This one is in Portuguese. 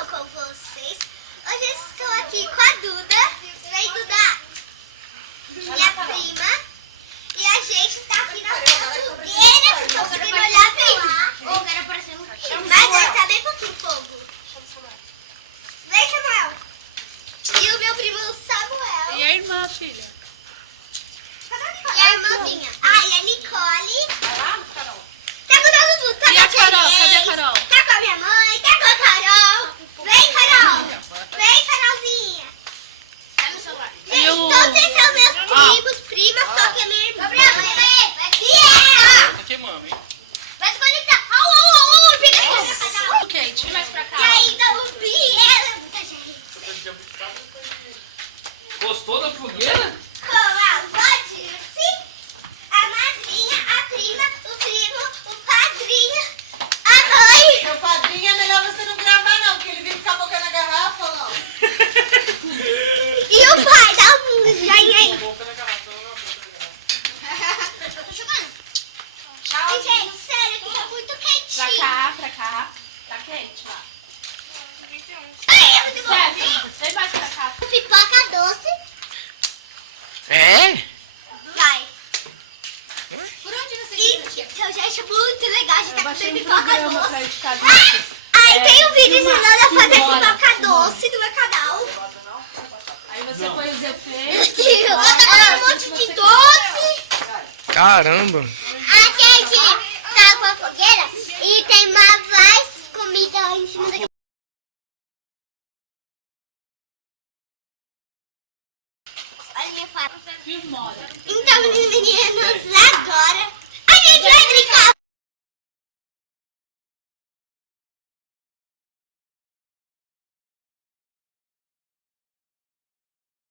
bom com vocês? Hoje eu estou aqui com a Duda. Vem, Duda! Minha prima. E a gente está aqui na fogueira, que estou conseguindo olhar bem. Mas vai estar bem pouquinho fogo. Vem, Samuel. E o meu primo Samuel. E a irmã, filha? E a irmãzinha. Ah, e a Nicole. Vai lá, Carol. Tá com todo mundo. Tá E a com tia Carol? Cadê a Inês, Carol? Tá com a minha mãe, tá com a Carol. Vem, Carol. Vem, Carolzinha. Pega o celular. Gente, E o- todos esses são meus primos, primas, só que a minha irmã. Aqui, mami. Vai se conectar. Au, fica Nossa. Kate, vem mais pra cá. E ainda o Biela. Gostou da fogueira? Com a avó Dirce, a madrinha, a prima, o primo, o padrinho, a mãe. Seu padrinho é melhor você não gravar não, porque ele vive com a boca na garrafa, ó. E o pai, dá um joinha aí. Boca na garrafa, não na boca na garrafa. Eu tô jogando. E, gente, sério, que tá muito Pra quentinho. cá, pra cá. Tá quente lá. Ai, é muito bom. Stephanie, vem mais pra cá. Pipoca doce. É? Vai. Por onde você E, então, gente, muito legal. A gente Eu tá baixei comendo um pipoca programa pra doce. editar vídeos. Aí tem um vídeo ensinando a fazer filmora, pipoca filmora. doce no meu canal. Aí você põe os Meu efeitos. Deus, um monte de doce. Caramba. A gente tá com a fogueira e tem mais comida em cima da... Olha a minha faca. Filmora. Então, meninos, agora